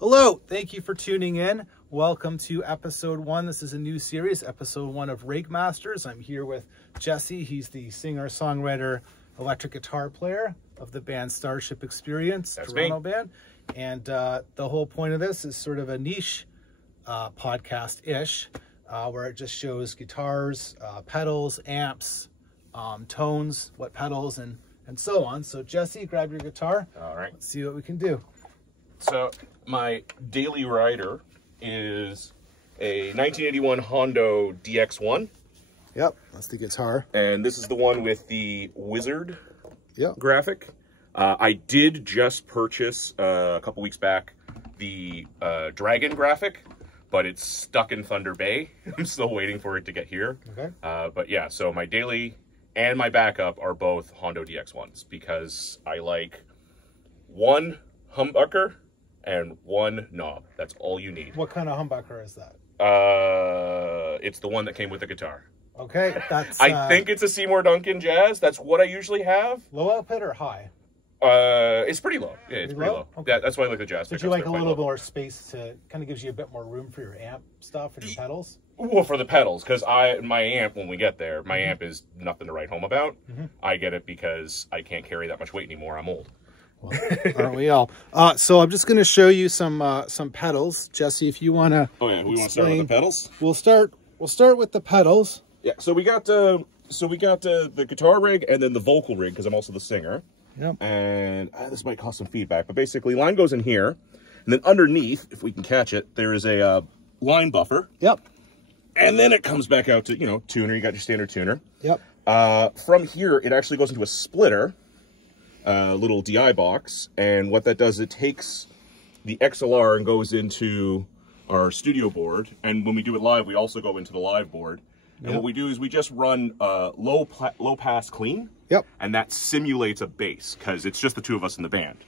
Hello, thank you for tuning in. Welcome to episode 1. This is a new series, episode 1 of Rig Masters. I'm here with Jesse. He's the singer, songwriter, electric guitar player of the band Starship Experience, That's Toronto me. band. And the whole point of this is sort of a niche podcast-ish, where it just shows guitars, pedals, amps, tones, what pedals, and so on. So Jesse, grab your guitar. All right. Let's see what we can do. So my daily rider is a 1981 Hondo DX1. Yep, that's the guitar. And this is the one with the wizard Yep. graphic. I did just purchase a couple weeks back the dragon graphic, but it's stuck in Thunder Bay. I'm still waiting for it to get here. Okay. But yeah, so my daily and my backup are both Hondo DX1s because I like one humbucker and one knob. That's all you need. What kind of humbucker is that? It's the one that came with the guitar. Okay, that's... I think it's a Seymour Duncan Jazz. That's what I usually have. low output or high? It's pretty low. Yeah, it's pretty low. Okay. Yeah, that's why I like the Jazz. Did you like a little more space to kind of gives you a bit more room for your amp stuff and your pedals? Well, for the pedals, because my amp, when we get there, my amp is nothing to write home about. I get it because I can't carry that much weight anymore. I'm old. Well, aren't we all? So I'm just going to show you some pedals, Jesse. If you want to, Oh yeah, we want to start with the pedals. We'll start with the pedals. Yeah, so we got the guitar rig and then the vocal rig because I'm also the singer. Yep. And this might cause some feedback, but basically line goes in here, and then underneath, if we can catch it, there is a line buffer. Yep. And then it comes back out to tuner. You got your standard tuner. Yep. From here, it actually goes into a splitter. Little DI box, and what that does, it takes the XLR and goes into our studio board, and when we do it live, we also go into the live board. And what we do is we just run low pass clean. Yep. And that simulates a bass because it's just the two of us in the band.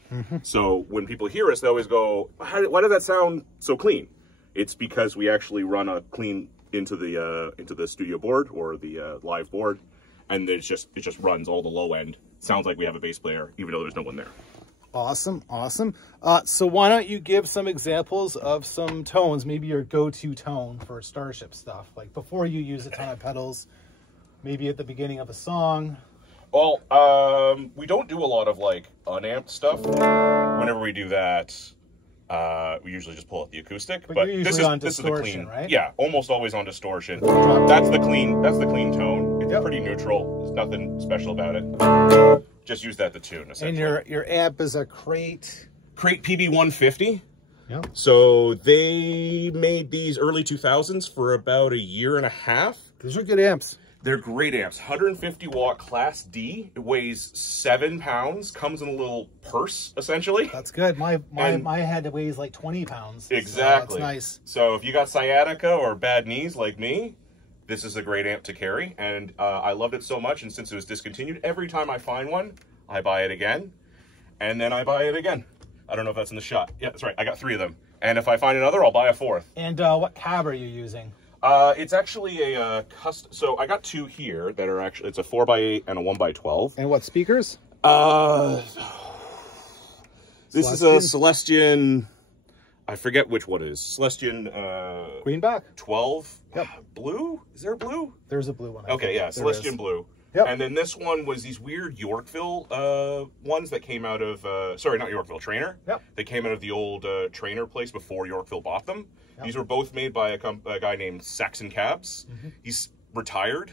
So when people hear us, they always go, "Why does that sound so clean?" It's because we actually run a clean into the studio board or the live board, and it just runs all the low end. Sounds like we have a bass player, even though there's no one there. Awesome, awesome. So why don't you give some examples of some tones, maybe your go-to tone for Starship stuff, like before you use a ton of pedals, maybe at the beginning of a song. Well, we don't do a lot of like unamped stuff. Whenever we do that, we usually just pull out the acoustic. But you're usually on distortion, right? Yeah, almost always on distortion. That's the clean tone. It's Yep. pretty neutral. There's nothing special about it. Just use that to tune, essentially. And your amp is a Crate PB150. Yep. So they made these early 2000s for about a year and a half. These are good amps. They're great amps. 150 watt Class D. It weighs 7 pounds. Comes in a little purse, essentially. That's good. My head weighs like 20 pounds. Exactly. So that's nice. So if you got sciatica or bad knees like me, this is a great amp to carry. And I loved it so much. And since it was discontinued, every time I find one, I buy it again. And then I buy it again. I don't know if that's in the shot. Yeah, that's right. I got 3 of them. And if I find another, I'll buy a 4th. And what cab are you using? It's actually a custom. So I got 2 here that are actually, it's a 4x8 and a 1x12. And what speakers? This is a Celestion. I forget which one it is. Celestion. Greenback? 12. Yep. Blue? Is there a blue? There's a blue one. Okay, yeah, Celestion blue. Yep. And then this one was these weird Yorkville ones that came out of, sorry, not Yorkville, Trainer. Yep. They came out of the old Trainer place before Yorkville bought them. Yep. These were both made by a guy named Saxon Cabs. He's retired,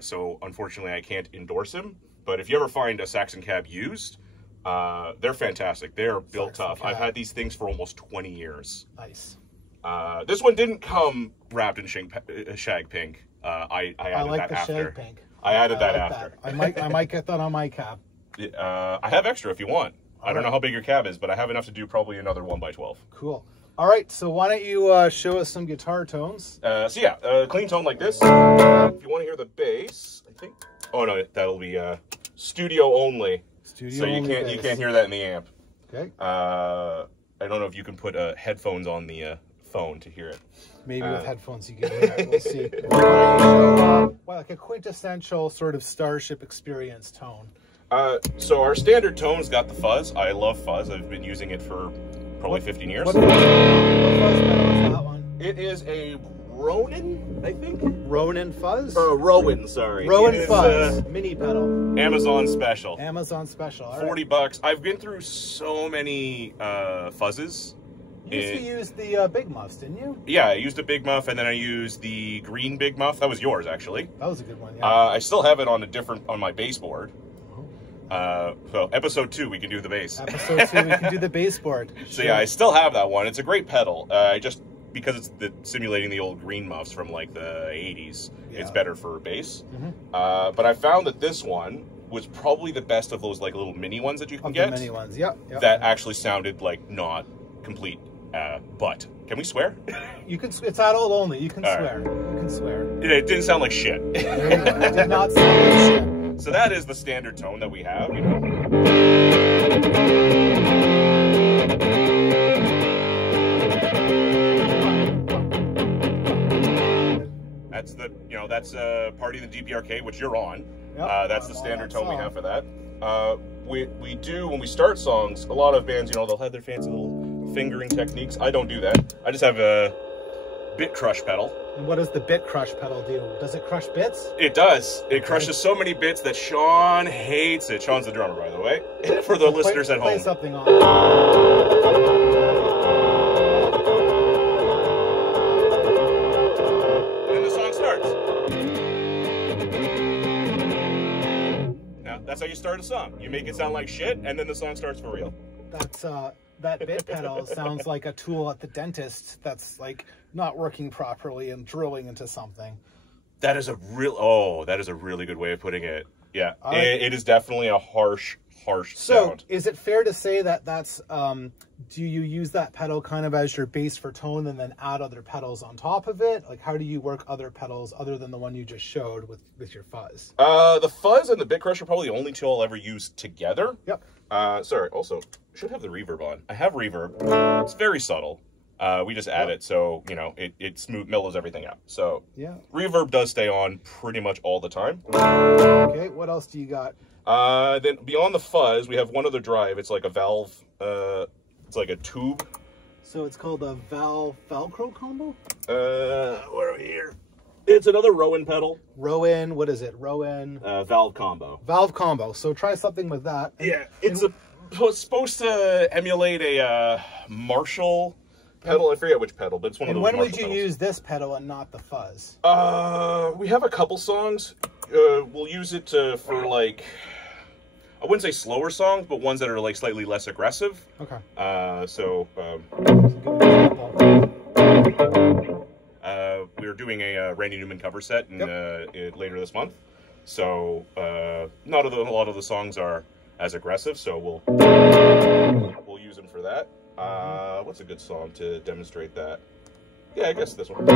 so unfortunately I can't endorse him. But if you ever find a Saxon Cab used, they're fantastic. They're built tough. I've had these things for almost 20 years. Nice. This one didn't come wrapped in shag pink. I added like that the after. shag pink. I added that like after. That. I might get that on my cab. I have extra if you want. I don't know how big your cab is, but I have enough to do probably another 1x12. Cool. All right, so why don't you show us some guitar tones? So yeah, clean tone like this. If you want to hear the bass, I think. Oh no, that'll be studio only. Studio only. So you can't hear that in the amp. Okay. I don't know if you can put headphones on the phone to hear it. Maybe with headphones you can hear it. We'll see. Why don't you show like a quintessential sort of Starship Experience tone? So our standard tone's got the fuzz. I love fuzz. I've been using it for probably 15 years. What fuzz pedal is that one? It is a Ronin, I think. Ronin fuzz? Rowan, sorry. Rowan fuzz, mini pedal. Amazon special. Amazon special. All right. $40. I've been through so many fuzzes. You used to use the big muffs, didn't you? Yeah, I used a big muff, and then I used the green big muff. That was yours, actually. That was a good one. Yeah. I still have it on on my baseboard. So episode 2, we can do the bass. Episode 2, we can do the baseboard. So yeah, I still have that one. It's a great pedal. Because it's simulating the old green muffs from like the 80s, it's better for bass. But I found that this one was probably the best of those like little mini ones that you can get. The mini ones, yep. That actually sounded like not complete. But can we swear? You can. It's adult only. You can All swear. right. You can swear. It didn't sound like shit. There you go. It did not sound like shit. So that is the standard tone that we have. You know. That's the, that's Party in the DPRK, which you're on. Yep, that's the standard tone we have for that. We do, when we start songs, a lot of bands, they'll have their fancy little fingering techniques. I don't do that. I just have a bit crush pedal. And what does the bit crush pedal do? Does it crush bits? It does. It crushes so many bits that Sean hates it. Sean's the drummer, by the way, for the listeners at home. Play something on. That's how you start a song. You make it sound like shit, and then the song starts for real. That's that bit pedal sounds like a tool at the dentist that's like not working properly and drilling into something. That is a really good way of putting it. Yeah, it is definitely a harsh sound. So, is it fair to say that that's do you use that pedal kind of as your base for tone and then add other pedals on top of it? Like, how do you work other pedals other than the one you just showed with your fuzz? The fuzz and the bit crush are probably the only two I'll ever use together. Yep. Sorry, also, I should have the reverb on. I have reverb. It's very subtle. We just add it so, it smooth mellows everything out. So, yeah, reverb does stay on pretty much all the time. Okay, what else do you got? Then beyond the fuzz, we have one other drive. It's like a valve, it's like a tube. So it's called a Velcro combo? Where are we here? It's another Rowan pedal. Rowan, what is it? Rowan? Valve combo. Valve combo. So try something with that. Yeah, it's supposed to emulate a Marshall pedal. I forget which pedal, but it's one of those Marshall pedals. And when would you use this pedal and not the fuzz? We have a couple songs. We'll use it for like, I wouldn't say slower songs, but ones that are like slightly less aggressive. Okay. We're doing a Randy Newman cover set later this month. So not a lot of the songs are as aggressive, so we'll use them for that. What's a good song to demonstrate that? Yeah, I guess this one.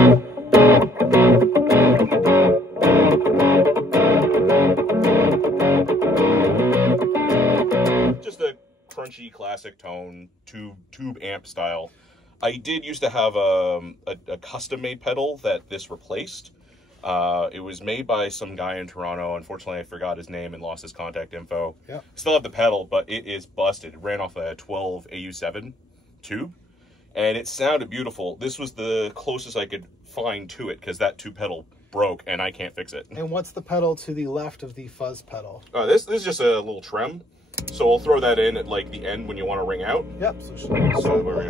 Just a crunchy classic tone, tube amp style. I did used to have a custom made pedal that this replaced. It was made by some guy in Toronto. Unfortunately, I forgot his name and lost his contact info. Yeah. Still have the pedal, but it is busted. It ran off a 12 AU7 tube, and it sounded beautiful. This was the closest I could find to it because that tube pedal broke, and I can't fix it. And what's the pedal to the left of the fuzz pedal? This is just a little trem. So I'll throw that in at like the end when you want to ring out. Yep. So where we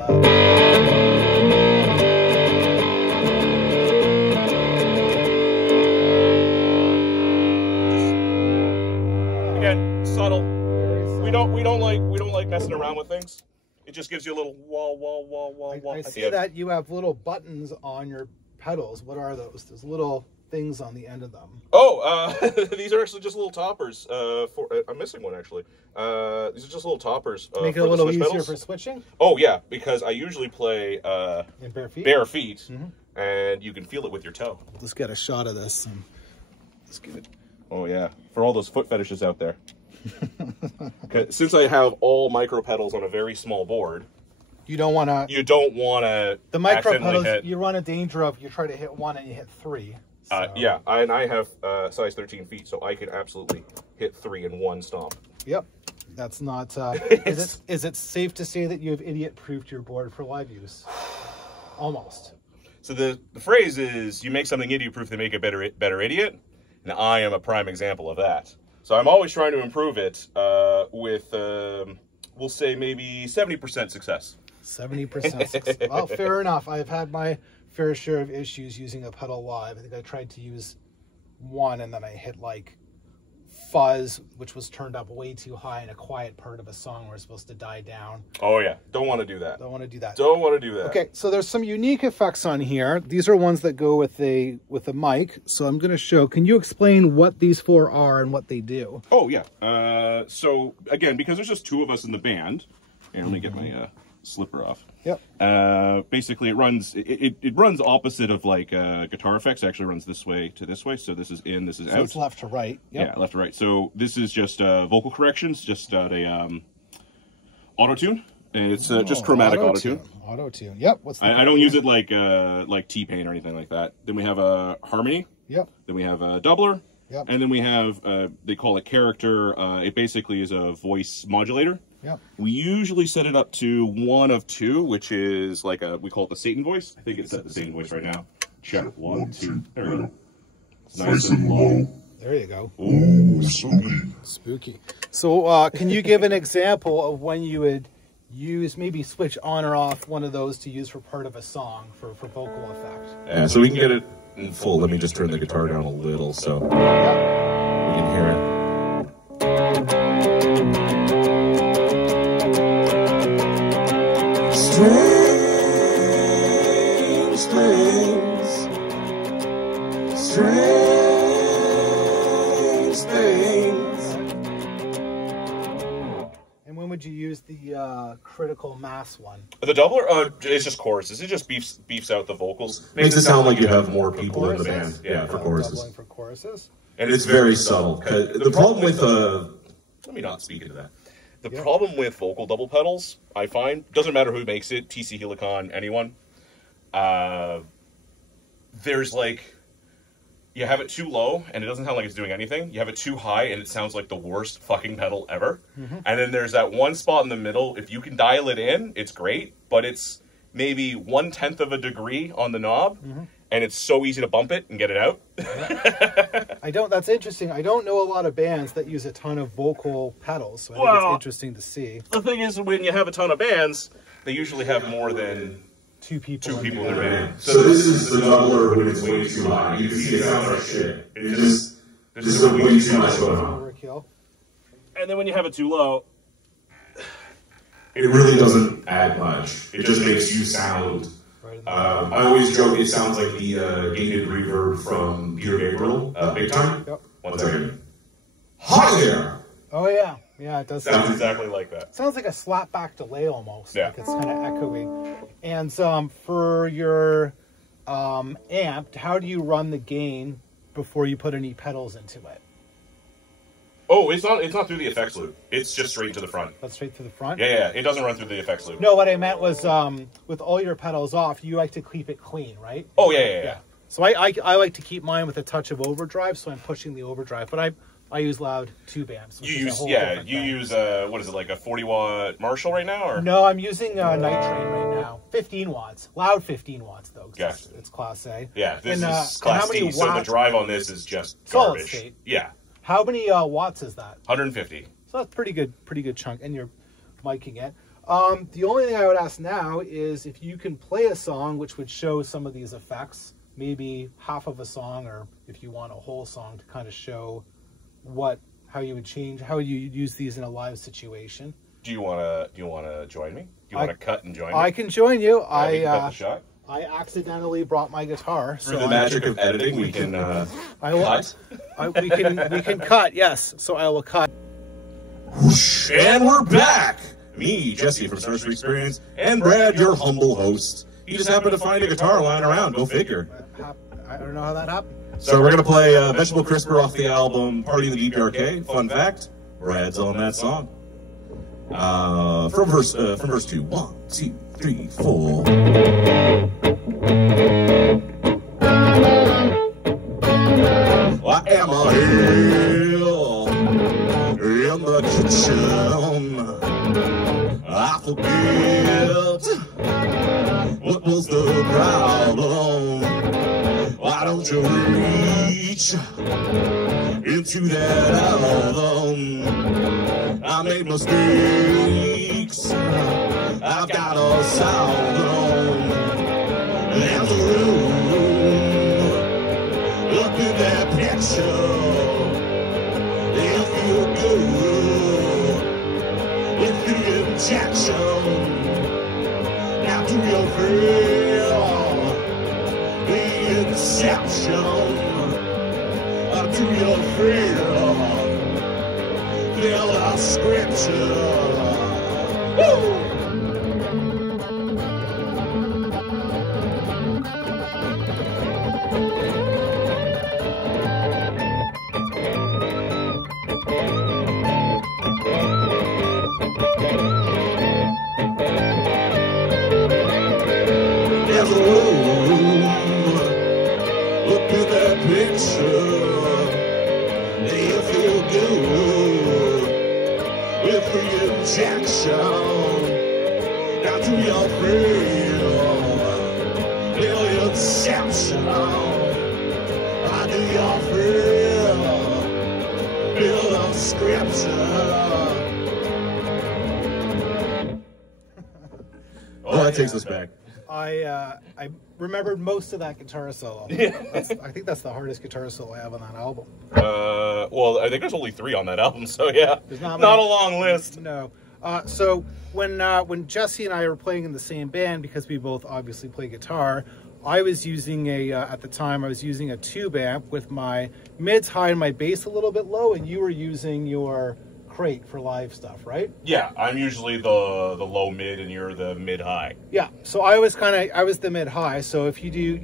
Again, subtle. We don't like messing around with things. It just gives you a little wah. I see that you have little buttons on your pedals. What are those? There's little things on the end of them. Oh, these are actually just little toppers. I'm missing one actually. These are just little toppers. Make it a little easier for switching? Oh yeah, because I usually play in bare feet. Bare feet, and you can feel it with your toe. Let's get a shot of this. Let's get it. Oh yeah, for all those foot fetishes out there. Since I have all micro pedals on a very small board, you don't want to. You don't want to. The micro pedals, you run a danger of you try to hit one and you hit three. So. Yeah, and I have size 13 feet, so I can absolutely hit 3 in one stomp. Yep. That's not. Is it safe to say that you have idiot-proofed your board for live use? Almost. So the phrase is, you make something idiot-proof, they make a better idiot. And I am a prime example of that. So I'm always trying to improve it with, we'll say, maybe 70% success. 70% success. Well, fair enough. I've had my fair share of issues using a pedal live. I think I tried to use one, and then I hit like fuzz, which was turned up way too high in a quiet part of a song where it's supposed to die down. Oh yeah, don't want to do that. Don't want to do that. Don't want to do that. Okay, so there's some unique effects on here. These are ones that go with a mic. So I'm going to show. Can you explain what these four are and what they do? Oh yeah. So again, because there's just two of us in the band, and let me get my slipper off. Yep. Basically, it runs opposite of like guitar effects. It actually runs this way to this way. So this is in, this is out. So it's left to right. Yep. Yeah, left to right. So this is just vocal corrections, just a auto tune. And it's just chromatic auto tune. Auto tune. Yep. What's I don't use it like T-Pain or anything like that. Then we have a harmony. Yep. Then we have a doubler. Yep. And then we have they call it character. It basically is a voice modulator. Yep. We usually set it up to 1 of 2, which is like we call it the Satan voice. I think it's set the Satan voice right now. Check 1, 2. There we go. It's nice and low. There you go. Oh, spooky. Spooky. So can you give an example of when you would use, maybe switch on or off one of those to use for part of a song for vocal effect? Yeah, so we can get it in full. Let me just turn the guitar down a little so we can hear it. Strange things, strange things. And when would you use the critical mass one? The doubler, it's just choruses. It just beefs out the vocals. Makes it sound like you have more people in the band. Yeah, for choruses. Doubling for choruses. And it's very subtle. The problem with let me not speak into that. The problem with vocal double pedals, I find, doesn't matter who makes it, TC Helicon, anyone. There's like, you have it too low and it doesn't sound like it's doing anything. You have it too high and it sounds like the worst fucking pedal ever. Mm-hmm. And then there's that one spot in the middle. If you can dial it in, it's great, but it's maybe 1/10 of a degree on the knob. Mm-hmm. And it's so easy to bump it and get it out. That's interesting. I don't know a lot of bands that use a ton of vocal pedals, so I think it's interesting to see. The thing is, when you have a ton of bands, they usually have more than two people in their band. So this is the doubler when it's way too high. You can see it sounds like shit. There's just way too much going on. Overkill. And then when you have it too low, it really doesn't add much. It just makes you sound... I always joke it sounds like the gated reverb from Peter Gabriel, Big Time. Yep. 1 second. Hi there! Oh yeah. Yeah, it does sounds exactly like that. Sounds like a slapback delay almost. Yeah. Like it's kind of echoey. And for your amp, how do you run the gain before you put any pedals into it? Oh, it's not through the effects loop. It's just straight to the front. That's straight to the front? Yeah. It doesn't run through the effects loop. No, what I meant was with all your pedals off, you like to keep it clean, right? Oh, yeah. So I like to keep mine with a touch of overdrive, so I'm pushing the overdrive. But I use loud tube amps. You use what is it, like a 40-watt Marshall right now? Or? No, I'm using Night Train right now. 15 watts. Loud 15 watts, though. Yeah. It's Class A. Yeah, this is Class D, so the drive on this is just solid garbage. State. Yeah. How many watts is that? 150. So that's pretty good chunk, and you're miking it. The only thing I would ask now is if you can play a song which would show some of these effects, maybe half of a song, or if you want a whole song to kind of show how you would use these in a live situation. Do you wanna join me? Do you wanna cut and join me? I can join you. I cut the shot. I accidentally brought my guitar. Through the magic of editing, we can cut. We can cut, yes. So I will cut. Whoosh, and we're back! Me, Jesse from Starship Experience, and Brad, your humble host. He just happened to find a guitar lying around, go figure. I don't know how that happened. So we're going to play Vegetable Crisper off the album Party in the DPRK. Fun fact, Brad's on that song. From verse 2. 1, 2, 3, 4. I am a hill in the kitchen. What was the problem? Why don't you reach into that album? I made mistakes. I've got to solve them. There's a room. Look at that picture. If you do, with the injection, now do you feel the inception? Do you feel the scripture? Woo! There's a room. Look at that picture. You feel good with the injection. Now do you feel the inception? How do you feel the scripture? Oh, that takes us back. I remembered most of that guitar solo. I think that's the hardest guitar solo I have on that album. Well, I think there's only 3 on that album, so yeah, There's not a long list. No. So when Jesse and I were playing in the same band, because we both obviously play guitar, I was using at the time I was using a tube amp with my mids high and my bass a little bit low, and you were using your crate for live stuff, right? Yeah, I'm usually the low mid and you're the mid high. Yeah, so I was the mid high. So if you do,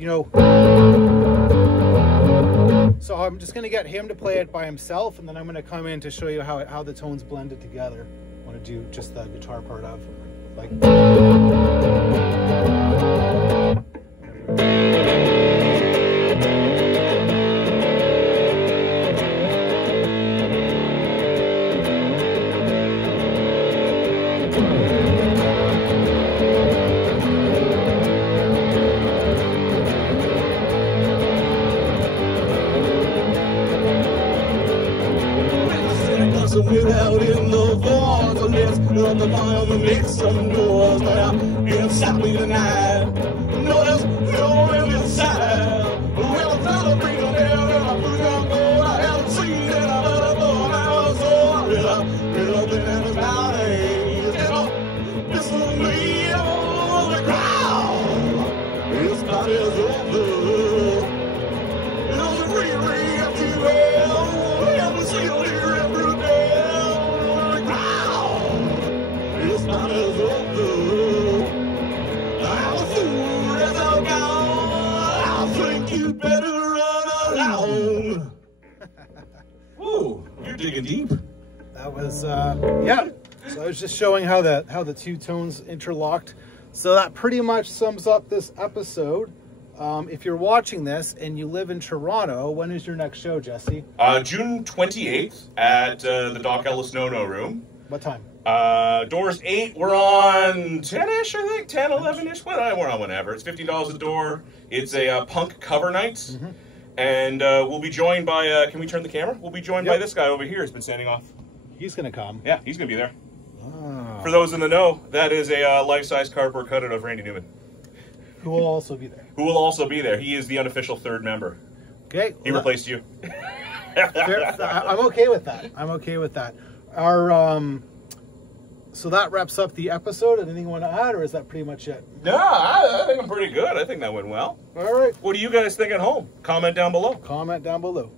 so I'm just gonna get him to play it by himself, and then I'm gonna come in to show you how the tones blended together. I want to do just the guitar part of like. Without in the void, so let's love the fire and make some noise. Now, you stop me tonight. No, there's no one inside. Well, I'm trying to bring them down and I put them gold. I haven't seen it, I let it go now. So I real thin and it's nice. This is me on the ground. This body's over. There's a ring up to hell. We haven't seen it here every day. It's not as old. I'm a fool as I'm gone. I think you better run alone. Whoa, you're digging deep. That was yeah. So I was just showing how the 2 tones interlocked. So that pretty much sums up this episode. If you're watching this and you live in Toronto, when is your next show, Jesse? June 28th at the Doc Ellis No Room. What time? Doors 8. We're on 10-ish, I think. 10, 11-ish. We're on whenever. It's $50 a door. It's a punk cover night. Mm-hmm. And we'll be joined by, can we turn the camera? We'll be joined by this guy over here. He's been standing off. He's going to come. Yeah, he's going to be there. Oh. For those in the know, that is a life-size cardboard cutout of Randy Newman. Who will also be there. Who will also be there. He is the unofficial 3rd member. Okay. He replaced you. I'm okay with that. I'm okay with that. So that wraps up the episode. Anything you want to add, or is that pretty much it? No, I think I'm pretty good. I think that went well. All right. What do you guys think at home? Comment down below. Comment down below.